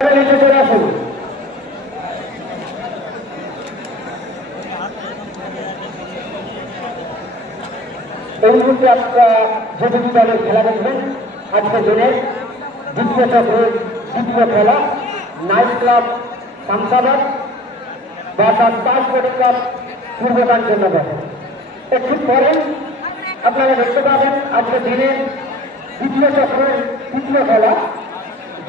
নিচে চলে আসুন। এই মুহূর্তে আপনারা যে দুটি দলের খেলা দেখবেন। আজকের দিনে দ্বিতীয় চক্রের দ্বিতীয় খেলা, নাইট ক্লাব শামসাবাদ বাসার তাজ স্পোর্টিং ক্লাব পূর্বকাঞ্চনগর একটু পরে আপনারা দেখতে পাবেন আজকের দিনের দ্বিতীয় চক্রের তৃতীয় খেলা।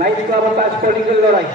নাইট তো আবার পাঁচ স্পোর্টিংয়ের লড়াই।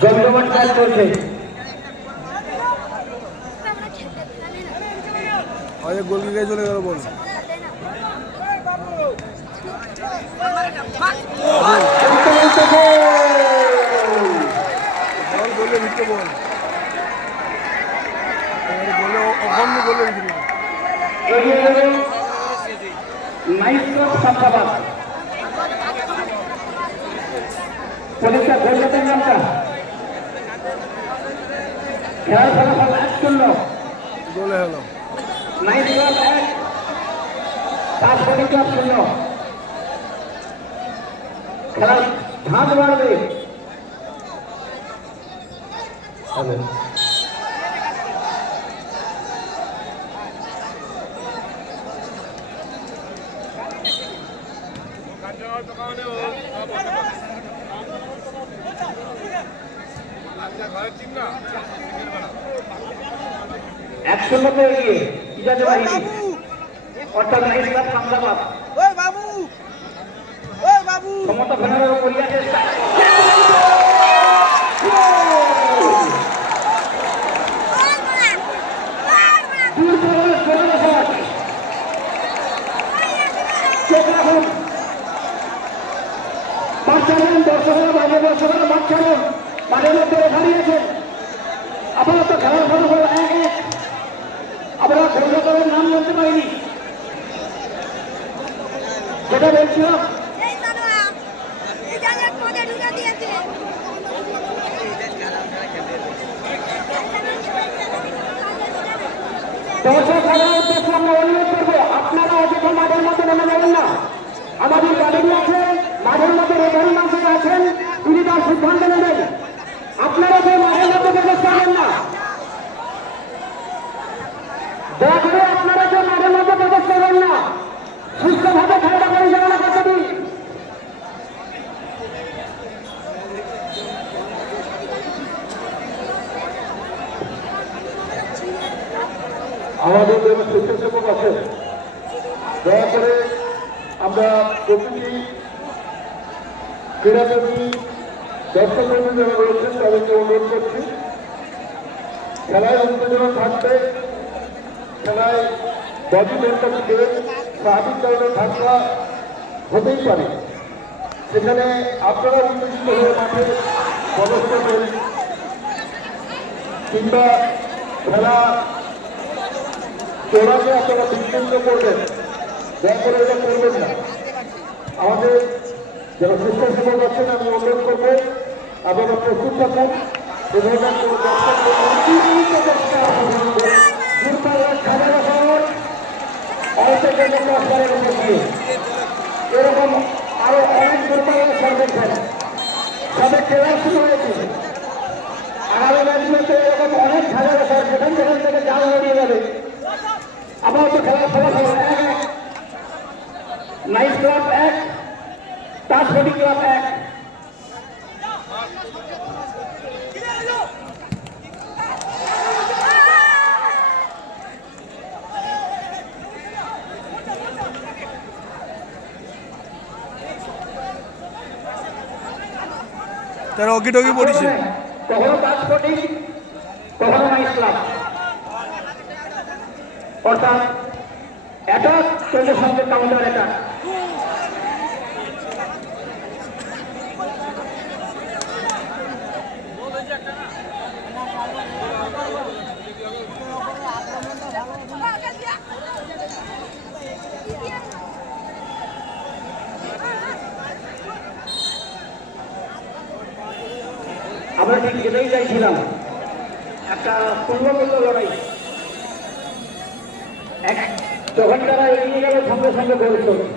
জমজমাট খেলা চলছে চলে গেল বল। বল বললে ভিতরে বল। বলে অখণ্ড বলে। ভিতরে এগিয়ে যাবে নাইট ক্লাব শামসাবাদ পরীক্ষা গোলদাতের নামটা। খেলার ফলাফল এক শূন্য। গোলে হলো। নাইট ক্লাব এক তার পরীক্ষা শূন্য। খেলার ধাঁধ বাড়বে। এক শূন্যতে এগিয়ে। ইজাজ বাহিনী অর্থাৎ হামদাবাদ ওই বাবু। ওই বাবু। সমতা ফেরানোর করিয়া চেষ্টা দর্শকরা বাইরে দর্শকরা মাঠ ছাড়ুন। মাঠের মধ্যে দাঁড়িয়েছেন আপাতত খেলার ফলাফল এক এক আমরা কলকাতার নাম জানতে পারিনি যেটা বলছিলাম এই সানোয়া এই জায়গায় পদে ঢুকে দিয়েছে দর্শক আমরা অনুরোধ করব, আপনারা অযথা মাঠের মধ্যে নেমে যাবেন না। আমাদের গাড়ি আছে, মাঠের মধ্যে রেফারি মাসে আছেন, তিনি তার সিদ্ধান্ত নেবেন। আপনারা যে মাঠের মধ্যে প্রবেশ করবেন না। দয়া করে আপনারা যে মাঠের মধ্যে প্রবেশ করবেন না। সুস্থভাবে খেলাটা পরিচালনা করতে দিন আমাদের যারা স্বেচ্ছাসেবক আছে। দয়া করে আমরা প্রতিটি ক্রীড়াপ্রেমী দর্শকপ্রেমী যারা রয়েছেন, তাদেরকে অনুরোধ করছি, খেলায় উত্তেজনা থাকবে, খেলায় বডি মেন্টালিটি স্বাভাবিক কারণে থাকা হতেই পারে। সেখানে আপনারা উত্তেজিত হয়ে মাঠে করবেন কিংবা খেলা চোরাকে আপনারা বিচ্ছিন্ন করবেন, দয়া করে এটা করবেন না। আমাদের যারা স্বেচ্ছাসেবক আছেন, আমি অনুরোধ করব, আপনারা প্রস্তুত থাকুন এ ধরনের কোনো এরকম আরও অনেক দুর্বল সরকার খেলা সবে খেলা শুরু হয়েছে আগামী এরকম অনেক শহর যেখান যেখান থেকে জাল হয়ে যাবে আপাতত খেলার ফলাফল এক এক। নাইট ক্লাব এক তাজপটি ক্লাব এক। তারা অকি টকি পড়িছে। কখনো তাজপটি কখনো নাইট ক্লাব অর্থাৎ অ্যাটাক চলছে সঙ্গে কাউন্টার অ্যাটাক আমরা ঠিক যেটাই চাইছিলাম একটা পূর্ণমূল্য লড়াই এক যখন তারা এগিয়ে গেল সঙ্গে সঙ্গে গোল চলছে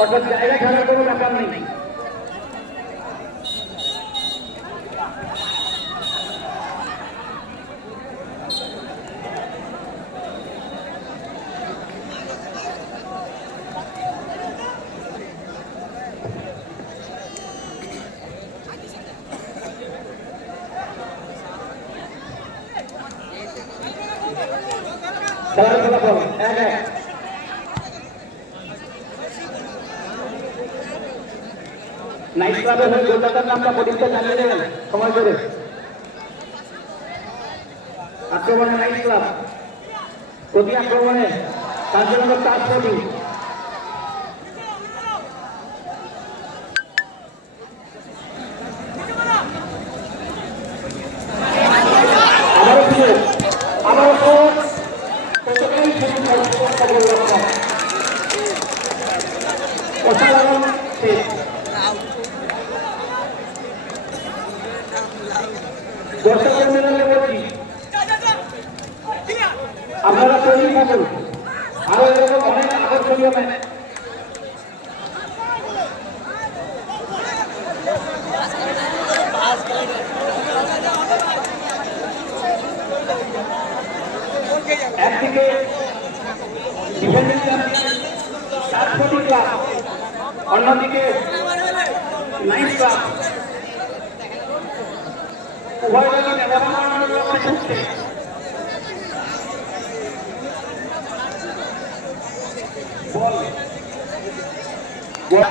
অর্থাৎ জায়গা খেলার কোনো ব্যাপার নেই। নাইট ক্লাবে হয়ে কলকাতার নামটা পরিচিত জানিয়ে দেবেন। সময় করে। আক্রমণে নাইট ক্লাব প্রতি আক্রমণে কার্যনগর তার প্রতি আবারও ফিরে আবারও শট প্রথমেই শুরু করছে গোলরক্ষক। অসাধারণ সেভ দর্শকের মেলালে বলছি আপনারা তৈরি থাকুন আরও এরকম অনেক আকর্ষণীয় বল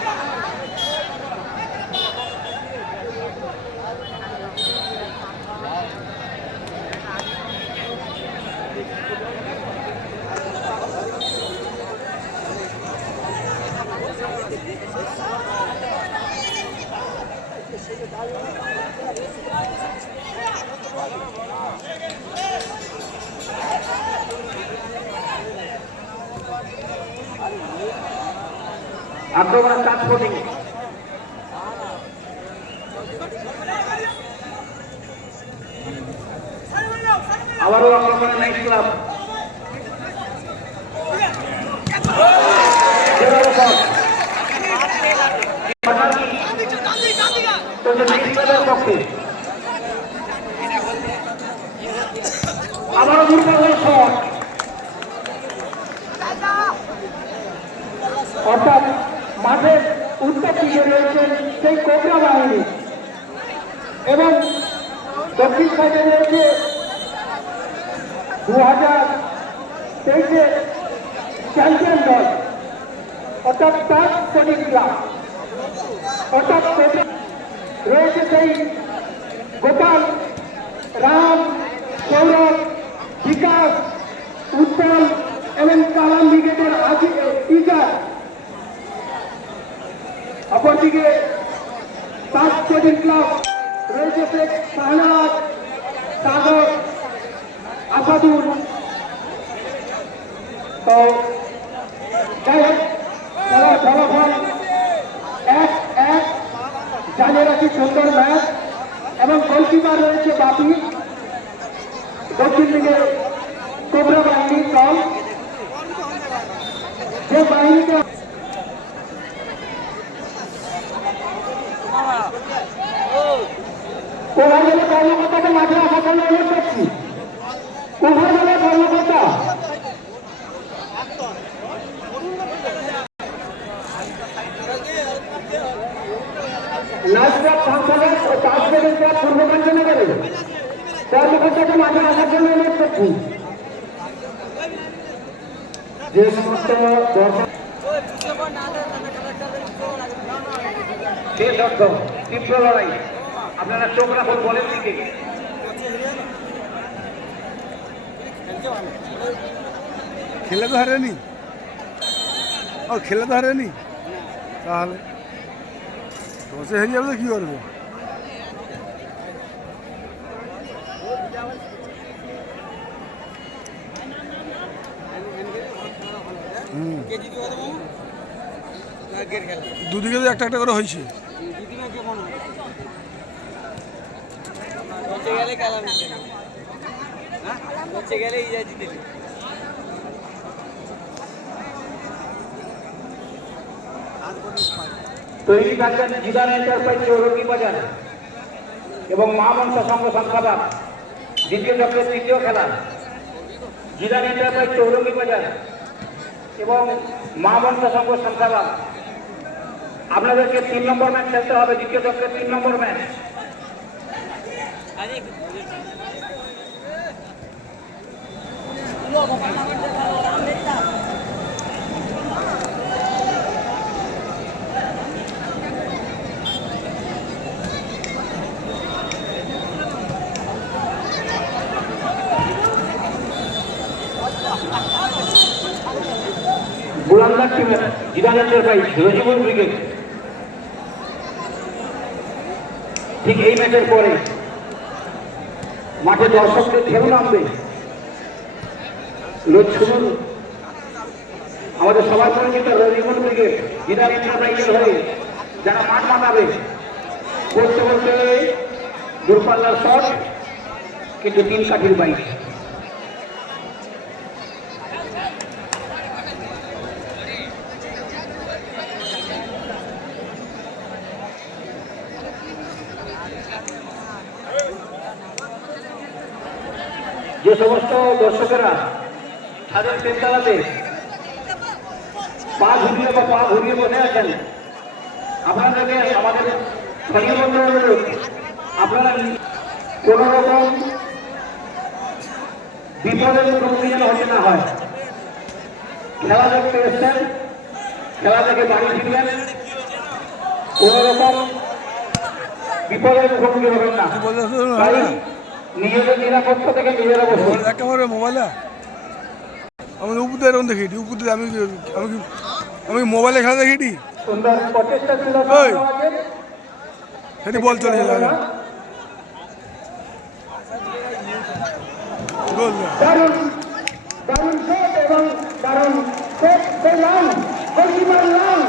বল আক্রমণ স্টার্ট স্পোর্টিং আবারও আক্রমণে নাইট ক্লাব জোরালো বল। তো যে নাইট ক্লাবের পক্ষে আবারও দুর্বল শট অর্থাৎ মাঠের উত্তর দিকে রয়েছেন সেই কোবরা বাহিনী এবং দক্ষিণ সাইডে রয়েছে দু হাজার তেইশে চ্যাম্পিয়ন দল অর্থাৎ তার স্পোর্টিং ক্লাব অর্থাৎ কোবরা রয়েছে সেই গোপাল রাম সৌরভ বিকাশ উত্তম এবং কালাম ব্রিগেডের আজি ইজাজ অপরদিকে তাজ স্পোর্টিং ক্লাব রয়েছে শেখ শাহনাজ সাগর আসাদুর তো যাই হোক খেলার ফলাফল এক এক জানিয়ে রাখি সুন্দর ম্যাচ এবং গোলকিপার রয়েছে বাপি দক্ষিণ দিকে কোবরা বাহিনীর দল যে বাহিনীকে ওভার দলের কর্মকর্তাকে মাঠে আসার জন্য অনুরোধ করছি ওভার দলের কর্মকর্তা নাচটা সংসদের ও তাজবেদের ক্লাব পূর্বকাঞ্চনগরে কর্মকর্তাকে মাঠে আসার জন্য অনুরোধ করছি যে সমস্ত দর্শক শেষ অর্থ তীব্র লড়াই আপনারা চোখ রাখুন বলের দিকে খেলে তো হারেনি। ও, খেলে তো হারেনি? তাহলে। দশে হেরে যাবে তো দুদিকে তো একটা একটা করে হয়েছে। হ্যাঁ তৈরি থাকবেন জিদান এন্টারপ্রাইজ চৌরঙ্গি বাজার এবং মা মনসা সংঘ সংখ্যাবাদ দ্বিতীয় চক্রের তৃতীয় খেলা। জিদান এন্টারপ্রাইজ চৌরঙ্গি বাজার এবং মা মনসা সংঘ সংখ্যাবাদ আপনাদেরকে তিন নম্বর ম্যাচ খেলতে হবে, দ্বিতীয় চক্রের তিন নম্বর match Zidan enterprise Rajibul brigade. ঠিক এই ম্যাচের পরে মাঠে দর্শকদের ঢেউ নামবে। লোক আমাদের সবার পরিচিত রজিবুল ব্রিগেড জিদান এন্টারপ্রাইজের হয়ে যারা মাঠ মাতাবে বলতে বলতে দূরপাল্লার শট, কিন্তু তিন কাঠির বাইক যে সমস্ত দর্শকেরা, তাদের পেনতলাতে পা ঘুরিয়ে বা পা ঘুরিয়ে বসে আছেন? আপনাদেরকে আমাদের সঙ্গে আপনারা কোনো রকম বিপদের মুখোমুখি যেন হতে না হয়। খেলা দেখতে এসছেন, খেলা দেখে বাড়ি ফিরবেন কোনো রকম বিপদের মুখোমুখি হবেন না। কি বলতে শুনুন তাই নিজেদের নিরাপত্তা থেকে নিজেরা বসুন একটা করে মোবাইলে আমি উপর এরকম দেখি উপর আমি আমি আমি মোবাইলে খেলা দেখি সুন্দর প্রচেষ্টা ছিল। সেটি বল চলে যায় গোল দারুণ দারুণ শট এবং দারুণ শট লাল গোলকিপার লাল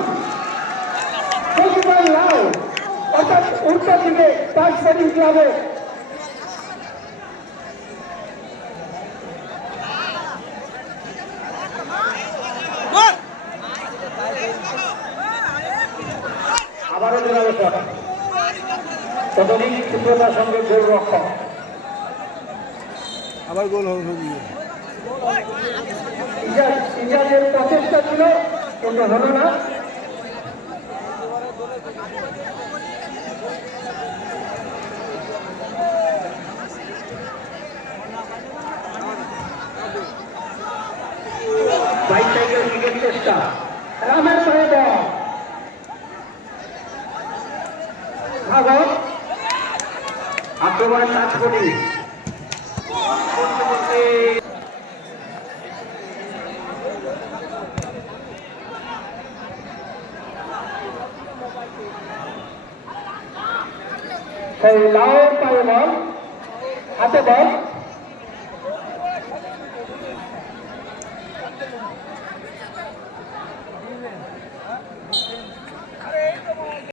গোলকিপার লাল। অর্থাৎ উত্তর দিকে তার সেটিং ক্লাবে আবারও জোরালো শট। ততদিন সঙ্গে গোল রক্ষক। আবার গোল ইজাজ ইজাজের প্রচেষ্টা ছিল কিন্তু হলো না। বাইসাইকেল ক্রিকেট চেষ্টা। রামের বল। আক্রমণের কাজ করি সেই লাউ পায়ে বল হাতে বল।